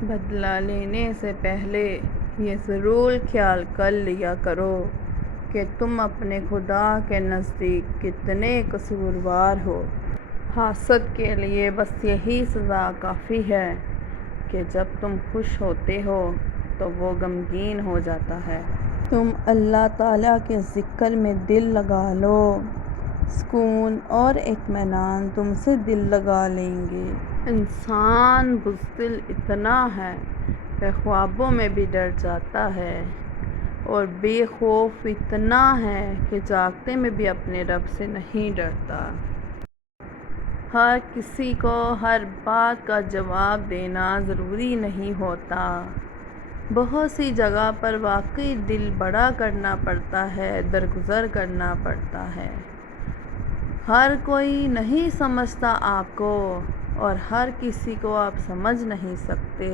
بدلہ لینے سے پہلے یہ ضرور خیال کر لیا کرو کہ تم اپنے خدا کے نزدیک کتنے قصوروار ہو۔ حاسد کے لیے بس یہی سزا کافی ہے کہ جب تم خوش ہوتے ہو تو وہ غمگین ہو جاتا ہے۔ تم اللہ تعالیٰ کے ذکر میں دل لگا لو، سکون اور اطمینان تم سے دل لگا لیں گے۔ انسان بزدل اتنا ہے کہ خوابوں میں بھی ڈر جاتا ہے، اور بے خوف اتنا ہے کہ جاگتے میں بھی اپنے رب سے نہیں ڈرتا۔ ہر کسی کو ہر بات کا جواب دینا ضروری نہیں ہوتا۔ بہت سی جگہ پر واقعی دل بڑا کرنا پڑتا ہے، درگزر کرنا پڑتا ہے۔ ہر کوئی نہیں سمجھتا آپ کو، اور ہر کسی کو آپ سمجھ نہیں سکتے۔